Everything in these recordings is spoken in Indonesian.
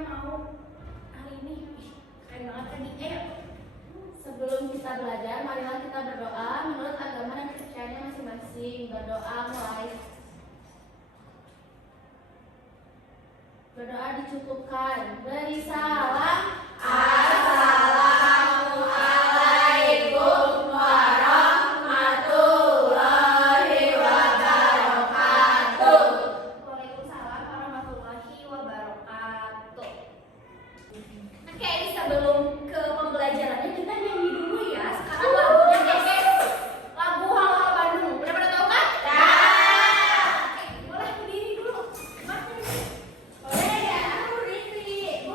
yang mau hari ini? Keren banget kan nih. Sebelum kita belajar, marilah kita berdoa menurut agama dan kepercayaannya masing-masing. Berdoa mulai. Berdoa dicukupkan. Beri salam. Assalamualaikum warahmatullahi wabarakatuh. Waalaikumsalam warahmatullahi wabarakatuh. Oke, ini sebelum ke pembelajarannya kita nyanyi dulu ya. Sekarang lagunya lagu Halo Bandung. Udah pada tahu kan? Oke, boleh berdiri dulu. Boleh ya, aku berdiri.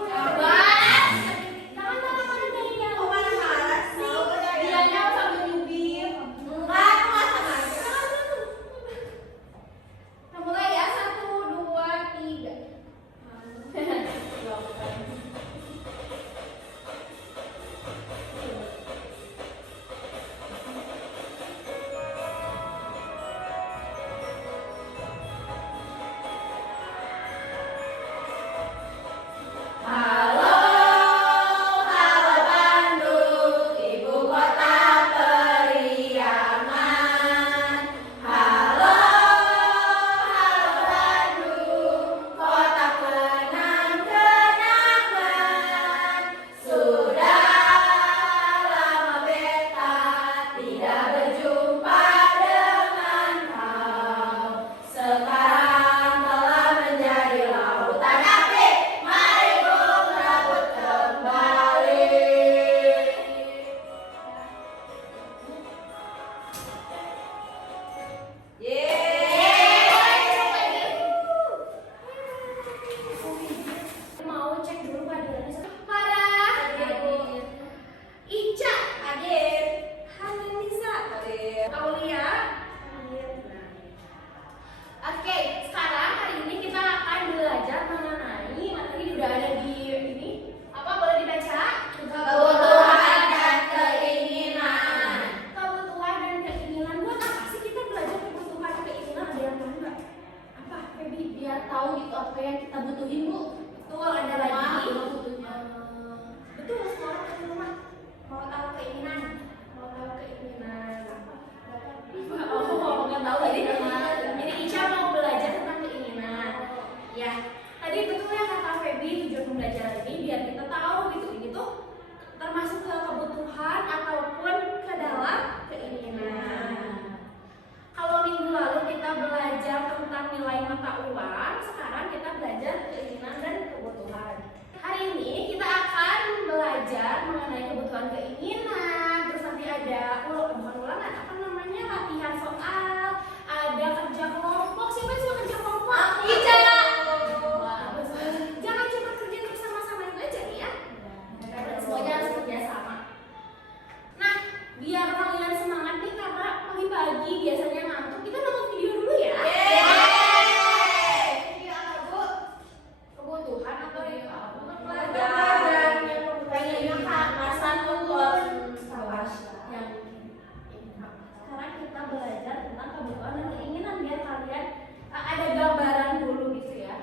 Mulai ya, 1, 2, 3. Halo, halo Bandung, ibu kota periangan. Halo, halo Bandung, kota kenang-kenangan. Sudah lama beta tidak berjumpa dengan kau. Sekarang telah menjadi lautan api. Mari bung rambut kembali. Mau cek dulu kehadirannya. Farah hadir. Ica hadir. Hanisa hadir. Aulia hadir. Oke, sekarang hari ini kita akan belajar mengenai materi udah ada di ini. Apa boleh dibaca? Kebutuhan dan keinginan. Kebutuhan dan keinginan. Buat apa sih kita belajar kebutuhan dan keinginan? Ada yang tahu nggak? Apa, Feby? Biar tahu gitu apa yang kita butuhin, Bu. Betul, ada lagi. Betul, sekarang ke rumah. Mau tahu keinginan? Mau tahu keinginan apa? Oh, nggak tahu tadi. Jadi Ica mau belajar tentang keinginan. Ya, tadi betul ya kata Feby, tujuan pembelajaran ini biar kita tahu gitu. Ini tuh termasuk ke kebutuhan ataupun ke dalam keinginan. Kalau minggu lalu kita belajar tentang nilai mata uang, sekarang kita belajar keinginan dan kebutuhan. Hari ini kita akan belajar mengenai kebutuhan keinginan, terus nanti ada bukan ulangan, apa namanya, latihan soal, ada kerja kelompok. Siapa yang suka kerja kelompok? Ica. Wah, jangan cuma kerja terus sama-sama aja ya. Semuanya harus kerja sama. Nah, biar kalian semangat nih karena pagi-pagi biasanya ngantuk, kita nonton video dulu ya. Video apa, Bu? Kebutuhan atau yang pelajaran yang kebutuhannya kemasan nonton yang sekarang kita belajar tentang kebutuhan dan keinginan biar kalian ada gambaran dulu gitu ya.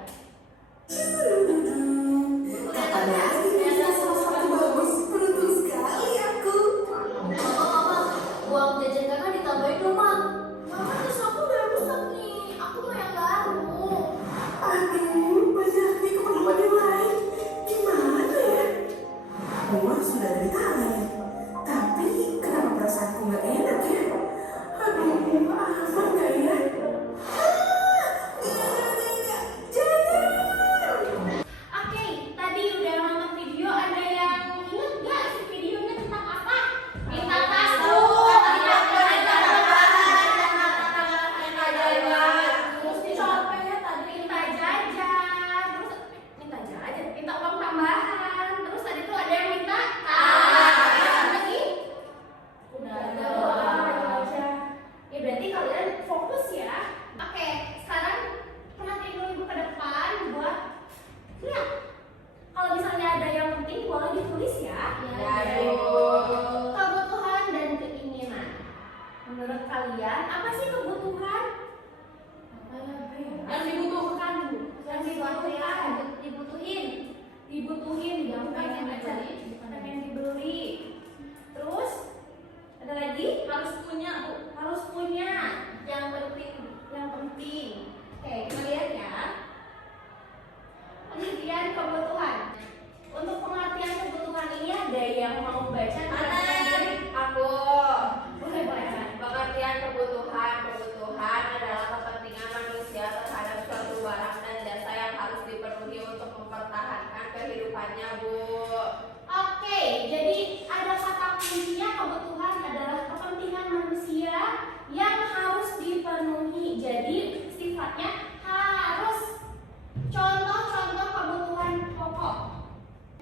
Uang jajan kakak ditambahin dong, Mak. Mama, terus aku udah rusak nih. Aku mau yang baru. Aduh, banyak nih keperluan yang lain. Gimana ya? Uang sudah dari tangan, tapi kenapa perasaanku nggak enak ya? Aduh, aman nggak ya? Oke, tadi udah nonton video, ada yang ingat nggak sih videonya tentang apa? Minta tas dulu, terus dicopet, tadi minta jajan, terus minta uang tambahan, terus tadi tuh ada yang minta tas lagi. Udah ada aja. Ya berarti kalian fokus ya. Oke, sekarang perhatiin dulu ibu ke depan buat lihat. Kalau misalnya ada yang penting boleh ditulis ya. Kebutuhan dan keinginan. Menurut kalian apa sih kebutuhan? Yang dibutuhkan, Bu. Yang dibutuhin. dibutuhin, pengen dibeli, pengen dibeli. Terus ada lagi harus punya, Bu. Harus punya. Yang penting. Oke, kita lihat ya. Pengertian kebutuhan. Untuk pengertian kebutuhan ini ada yang mau baca? Aku. Boleh. Pengertian kebutuhan adalah kepentingan manusia terhadap suatu barang dan jasa yang harus dipenuhi untuk mempertahankan kehidupannya, Bu. Oke, jadi ada kata kuncinya kebutuhan adalah kepentingan manusia yang harus dipenuhi. Jadi sifatnya harus. Contoh-contoh kebutuhan pokok.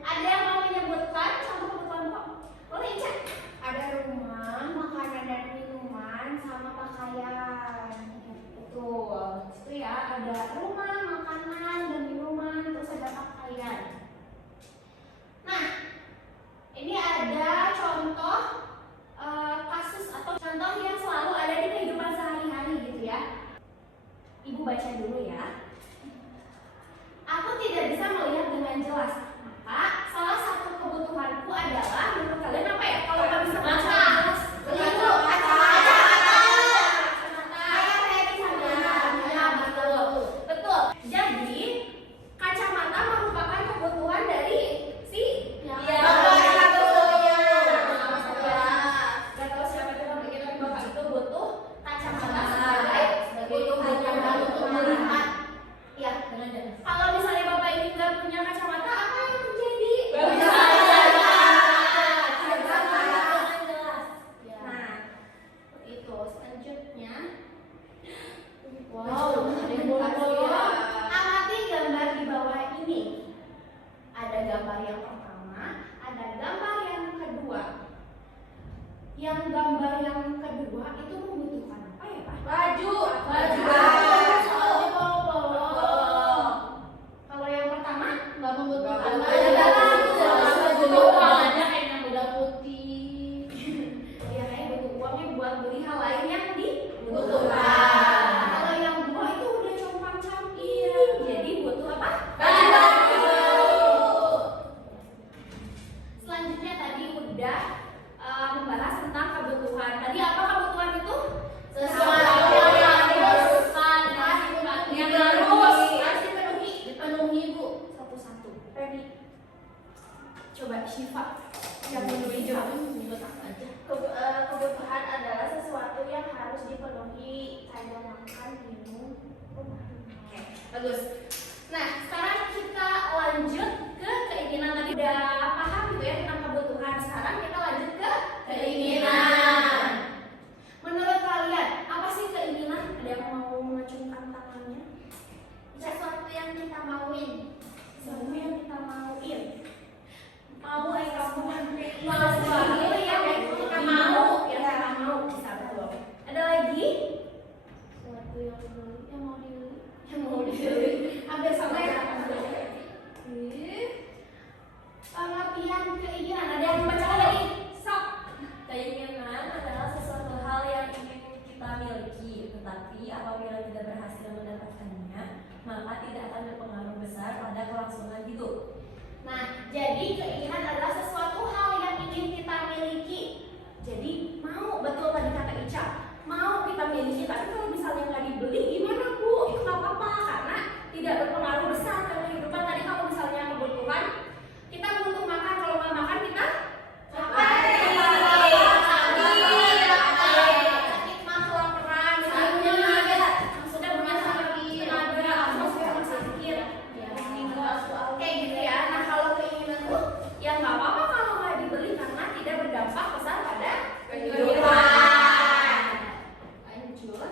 Ada yang mau menyebutkan contoh kebutuhan pokok? Boleh cek. Ada rumah, makanan dan minuman, sama pakaian. Betul. Itu ya, ada rumah, makanan dan minuman, terus ada pakaian. Nah, ini ada contoh kasus atau contoh yang selalu ada di kehidupan sehari-hari gitu ya. Ibu baca dulu ya. Aku tidak bisa melihat dengan jelas. Maka salah satu kebutuhanku adalah, menurut kalian apa ya? Kalau nggak bisa baca jelas, betul. Jadi kacamata merupakan kebutuhan dari si Gak tahu siapa itu yang bikin, tapi bapak itu butuh kacamata sebagai kebutuhan yang baru untuk melihat. Ya, kalau misalnya bapak ini nggak punya kacamata, apa yang terjadi? Nah, itu selanjutnya. Wow, ada yang boleh. Amati gambar di bawah ini. Ada gambar yang pertama, ada gambar yang kedua. Yang gambar yang kedua itu membutuhkan apa ya, Pak? Baju. Kalau yang pertama Nggak membutuhkan baju. Warnanya kayak yang udah putih. Ya kayak butuh uangnya buat beli hal lain yang Dibutuhkan. Kalau yang dua itu udah compang-camping, jadi butuh apa? Selanjutnya tadi udah membahas tentang kebutuhan. Tadi apa kebutuhan itu? Sesuatu yang dibutuhkan yang harus dipenuhi, Bu. Satu-satu. Ready? Coba Syifa yang menulis aja. Kebutuhan adalah sesuatu yang harus dipenuhi, kayak makan, minum, rumah. Bagus. Nah, sekarang kita lanjut ke keinginan. Tadi udah paham gitu ya tentang kebutuhan. Sekarang kita lanjut ke keinginan. Menurut kalian, apa sih keinginan? Ada yang mau mengacungkan tangannya? Sesuatu yang kita mauin. Sesuatu yang kita mauin. Mau Kamu itu ya, kita mau, ya kita mau bisa betul. Ada lagi? Sesuatu yang mau dibeli. Yang mau dibeli. Hampir sama ya. Pengertian keinginan. Ada yang membaca lagi? Sok. Keinginan adalah sesuatu hal yang ingin kita miliki, tetapi apabila tidak berhasil mendapatkannya, maka tidak akan berpengaruh besar pada kelangsungan hidup. Nah, jadi keinginan adalah sesuatu hal yang ingin kita miliki. Jadi mau, betul tadi kata Ica, mau kita miliki, tapi kalau misalnya nggak dibeli gimana, Bu? Itu nggak apa-apa karena tidak berpengaruh besar ke kehidupan. Tadi kalau misalnya kebutuhan, kita butuh makan, kalau nggak makan kita sakit mah kelaparan, sudah punya tenaga, masih sakit, kayak gitu ya. Nah kalau keinginan tuh ya nggak apa-apa kalau nggak dibeli karena tidak berdampak besar pada kehidupan. Lanjut.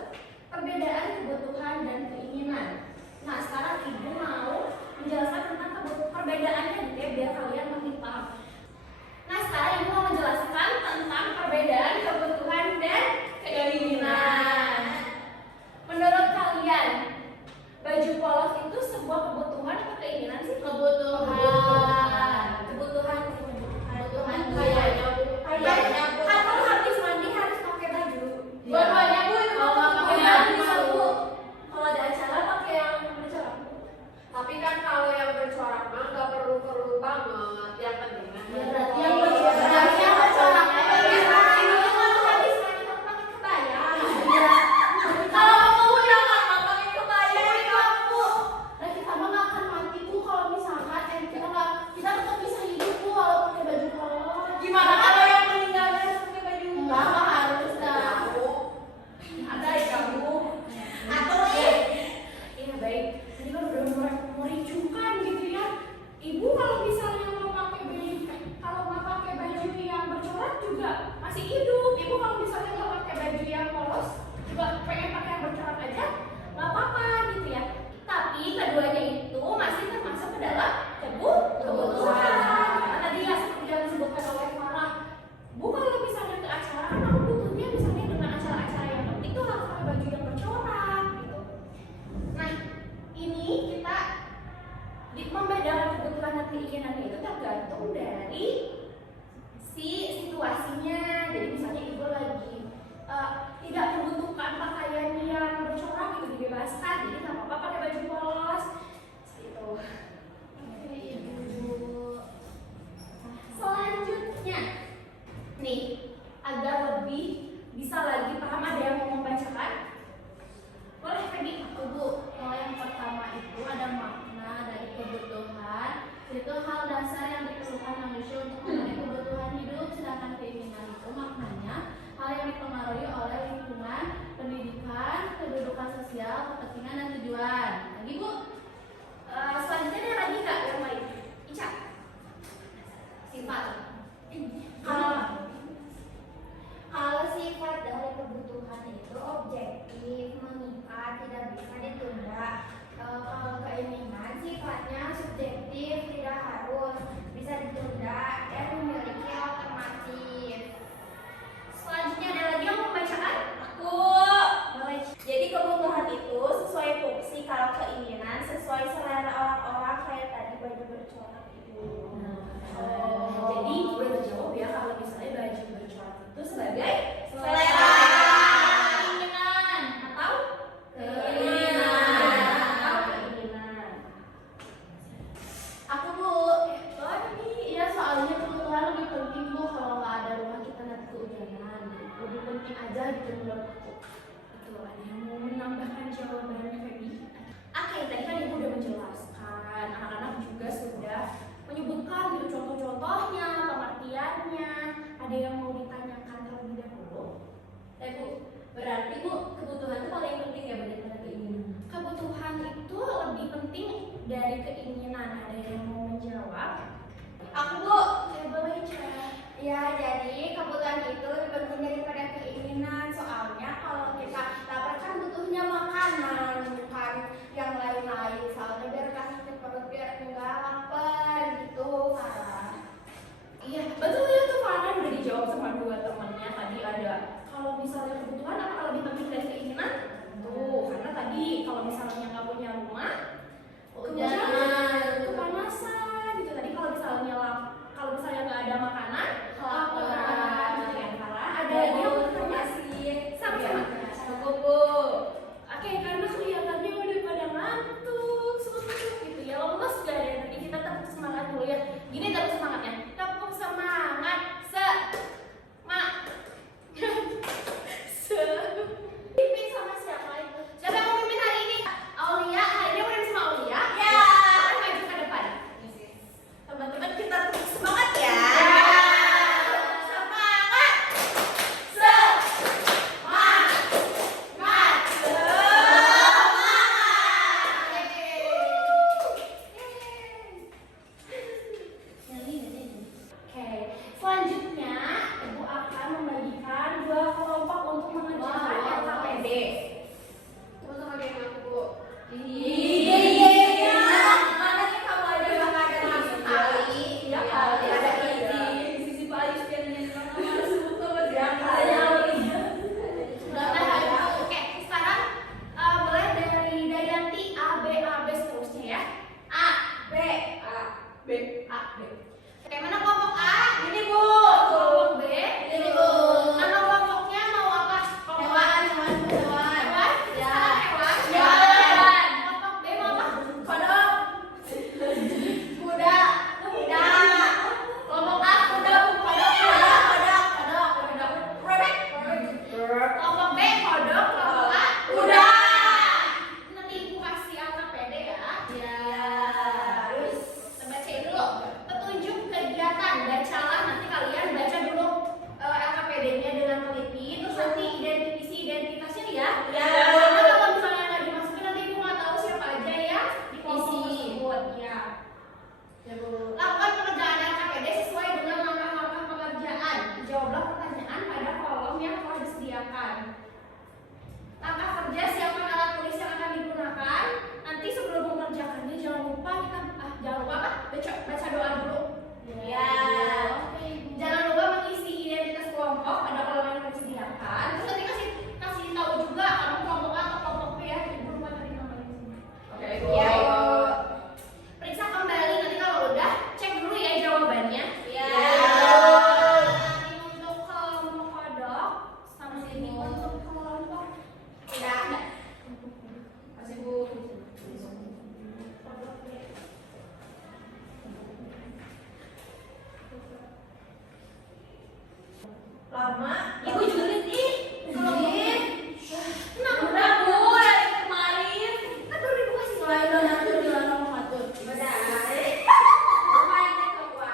dari keinginan. Ada yang mau menjawab? Aku Bu. Saya boleh cara. Ya, jadi kebutuhan itu lebih penting daripada keinginan. Soalnya kalau kita lapar kan butuhnya makanan, bukan yang lain-lain. Soalnya biar kasih ke perut biar enggak lapar gitu, Farah. Iya, betul ya tuh Farhan udah dijawab sama dua temannya. Tadi ada kalau misalnya kebutuhan apa lebih penting dari keinginan? Tuh, karena tadi kalau misalnya nggak punya rumah, kehujanan, kepanasan gitu. Tadi kalau misalnya kalau misalnya nggak ada makanan, kelaparan. Gitu ya, Farah. Ada lagi yang mau tanya? Sama-sama. Cukup Bu. Oke, karena kelihatannya udah pada ngantuk, susuk gitu ya. Lemes gak ada energi, kita tepuk semangat dulu ya. Gini tepuk semangatnya. Tepuk semangat. Pimpin sama siapa itu? Siapa yang mau pimpin hari ini? Aulia, hari ini udah sama Aulia? Ya. Maju ke depan. Teman-teman kita terus semangat ya. Semangat. Oke, selanjutnya Ibu akan membagikan dua kelompok untuk mengerjakan LKPD. Tunggu sama geng aku Bu. Iya. Mana nih kamu ada makanan yang sekali? Ya, ada ini. Sisi Pak Ayus biar nyanyi masuk ke Oke, sekarang mulai dari Dayanti A B seterusnya ya. A B A B. Oke, mana kelompok A? Ini Bu. Kelompok B? Ini Bu. Nama kelompoknya mau apa? Hewan. Hewan? Ya. Hewan? Ya. Kelompok B mau apa? Kodok. Kuda. Kelompok A kuda, kodok, Bebek. kelompok B kodok, kelompok A Kuda. Nanti Ibu kasih LKPD ya. Ya. Terus kita bacain dulu petunjuk kegiatan. Bacalah, nanti kalian baca dulu LKPD-nya dengan teliti. Terus nanti identitasnya ya. Ya. Karena kalau misalnya nggak dimasukin nanti Ibu nggak tahu siapa aja ya di kelompok Isi. tersebut. Ya. Ya Bu. Lakukan pekerjaan LKPD sesuai dengan langkah-langkah pekerjaan. Jawablah pertanyaan pada kolom yang telah disediakan. Langkah kerja, siapkan alat tulis yang akan digunakan. Nanti sebelum mengerjakannya jangan lupa apa? Baca doa dulu. Ya. Jangan lupa mengisi identitas kelompok pada kolom yang telah disediakan. Terus nanti kasih tahu juga kamu kelompok A atau kelompok B ya. Ibu lupa tadi namanya. Oke. Ya. Periksa kembali, nanti kalau udah cek dulu ya jawabannya. Ya. Ini untuk kelompok kodok sama ini untuk kelompok Ya. Kasih Bu. kodok B. Lama. Ibu julid ih. Julid. Kenapa? Udah Bu, dari kemarin. Kan baru Ibu kasih Mulai tahu. ngatur jalan nomor 1. Udah. Lumayan deh ke gue.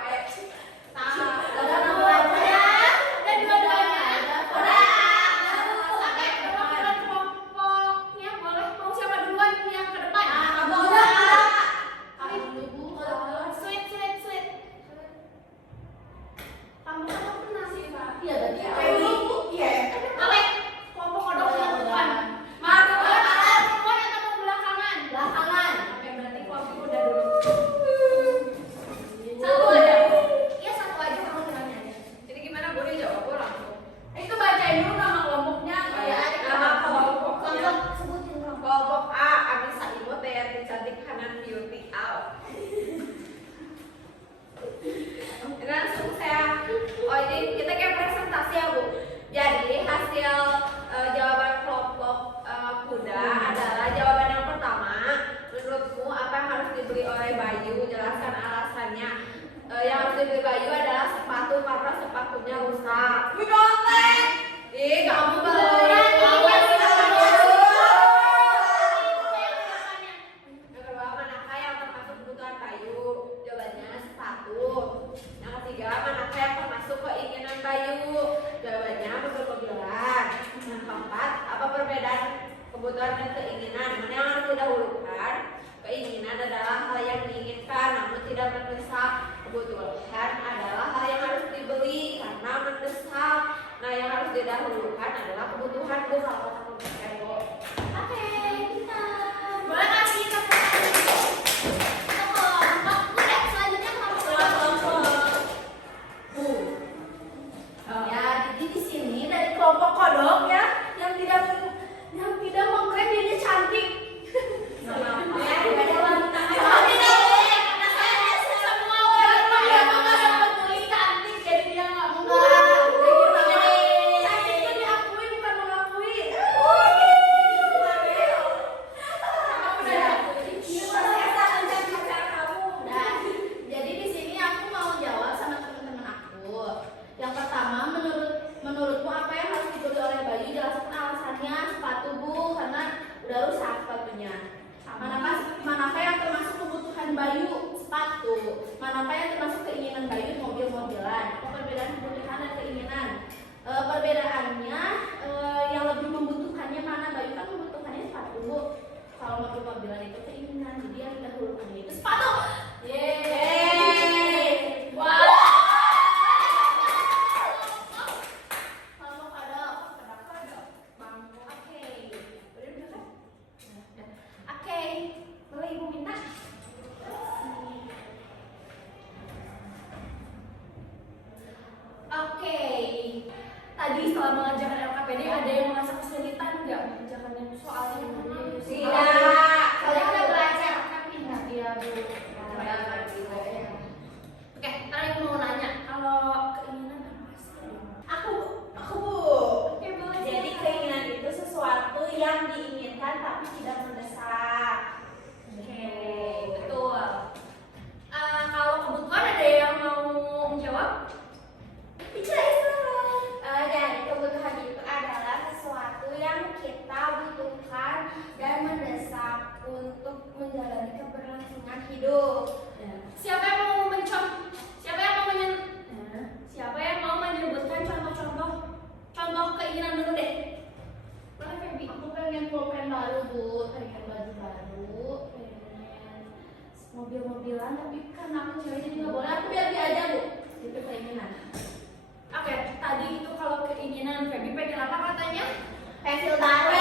Udah nomor aja ya. Dan dua-duanya. Udah. Oke, perwakilan kelompoknya boleh mau siapa duluan yang ke depan? Kamu udah. Kamu dulu Bu. Sweet. Kamu kan pernah sih Pak. Iya berarti Iya. aku dulu. Iya. Oke, kelompok kodok yang depan. Marco. Depan atau mau belakangan? Belakangan. Oke, berarti kelompok udah dulu. Satu aja. Iya, satu aja kamu bilangnya aja. Jadi gimana Bu dia jawab langsung? Itu bacain dulu nama kelompoknya. Nama kelompoknya. Sebutin kelompok. Kelompok A, Anissa Imut, Dayanti Cantik, Hanan Beauty Out. Ini langsung ini kita kayak presentasi ya Bu. Jadi hasil jawaban kelompok kuda adalah jawaban yang pertama. Menurutmu apa yang harus dibeli oleh Bayu? Jelaskan alasannya. Yang harus dibeli Bayu adalah sepatu karena sepatunya rusak. Wih konten. Kamu belum. Yang kedua, manakah yang termasuk kebutuhan Bayu? Jawabannya sepatu. Yang ketiga, manakah yang termasuk keinginan Bayu? Jawabannya mobil-mobilan. Yang keempat, apa perbedaan kebutuhan dan keinginan? Mana yang harus didahulukan? Keinginan adalah udah rusak sepatunya. Manakah yang termasuk kebutuhan Bayu? Sepatu. Manakah yang termasuk keinginan Bayu? Mobil-mobilan. Apa perbedaan kebutuhan dan keinginan? Perbedaannya yang lebih membutuhkannya mana? Bayu kan membutuhkannya sepatu. Kalau mobil-mobilan itu keinginan, jadi yang didahulukannya itu sepatu. Yeay. Wow. Tadi setelah mengerjakan LKPD ada yang merasa kesulitan nggak mengerjakan yang soalnya? Tidak. Soalnya udah belajar kan pindah ya Bu. Oke, sekarang aku mau nanya kalau keinginan apa sih? Aku Bu. Oke, boleh. Jadi keinginan itu sesuatu yang diinginkan tapi tidak mendesak. Oke, betul. Kalau kebutuhan ada yang mau menjawab? Jadi kebutuhan itu adalah sesuatu yang kita butuhkan dan mendesak untuk menjalani keberlangsungan hidup. Siapa yang mau menyebutkan contoh keinginan dulu deh? Boleh Feby? Aku pengen pulpen baru Bu, pengen baju baru, pengen mobil-mobilan, tapi karena aku cewek jadi nggak boleh. Aku biar dia aja Bu. Itu keinginan. Oke, tadi itu kalau keinginan Feby pengen apa katanya? Pensil baru.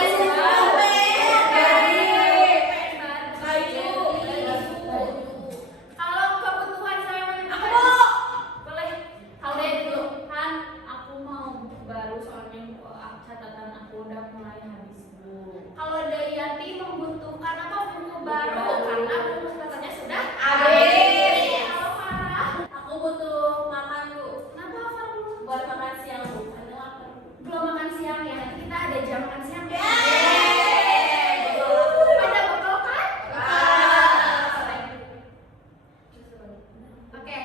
Kalau kebutuhan saya Aku mau. boleh Halde dulu kan aku mau baru soalnya catatan aku udah mulai habis Bu. Kalau dari Yanti membutuhkan apa buku baru karena buku catatannya sudah Habis. Kalau Farah Aku butuh makan Bu. kenapa Farah Buat makan siang Bu. Karena lapar. belum makan siang ya? Nanti kita ada jam makan siang ya. Yeay. Ada bekal kan? Oke.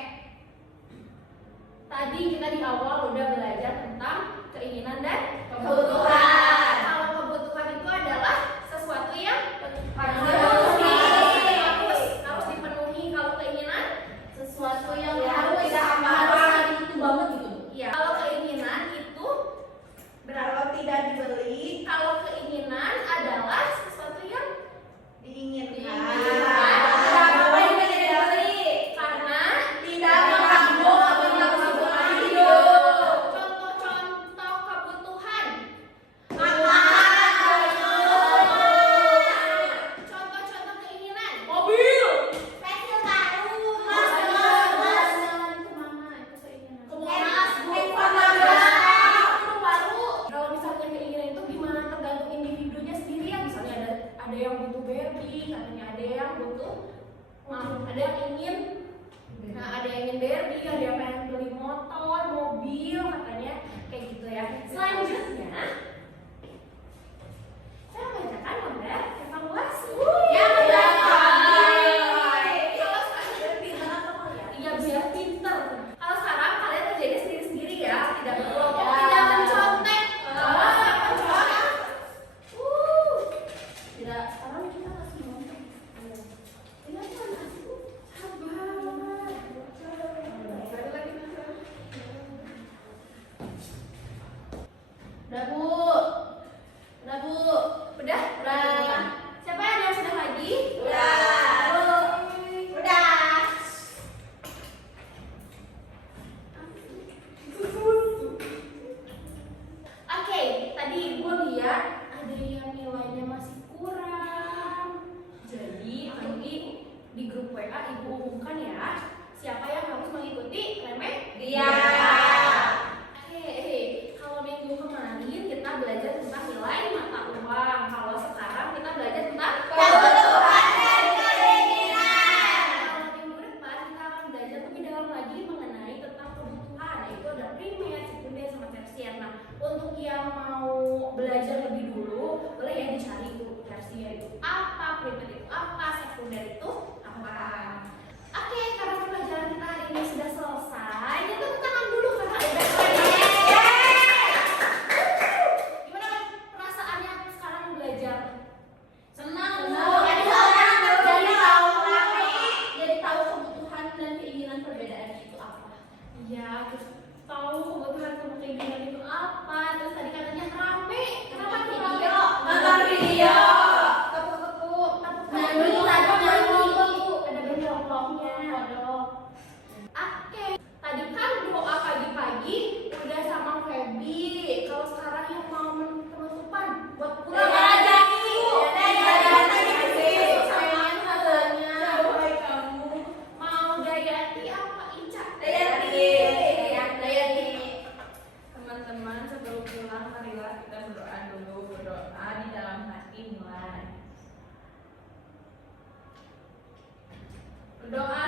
Tadi kita di awal udah belajar tentang keinginan dan Kebutuhan. Kalau kebutuhan itu adalah sesuatu yang harus dipenuhi. Kalau keinginan Sesuatu yang harus tidak harus itu banget gitu. Iya. Kalau keinginan itu Kalau tidak dibeli, kalau keinginan adalah sesuatu yang diinginkan. Kenapa ini tidak beli? karena Tidak mengganggu keberlangsungan hidup. Contoh-contoh kebutuhan. Makan, Contoh-contoh keinginan. mobil, pensil baru, Jalan kemana itu keinginan. handphone baru. Kalau misalnya keinginan itu gimana tergantung individunya sendiri ya. Misalnya ada yang butuh Barbie, katanya ada yang butuh ada yang ingin ada yang ingin Barbie, ada yang pengen beli motor, mobil, katanya kayak gitu ya. Selanjutnya saya bacakan model evaluasi. Ya, betul. Kalau sekarang iya biar pinter. Kalau sekarang kalian kerjanya sendiri-sendiri ya, tidak berkelompok, Ya. tidak mencontek. Mencontek. Tidak. Sekarang kita kasih contek. Ini apa kasih? Sabar. Lagi. kita berdoa dulu, berdoa di dalam hati mulai. Berdoa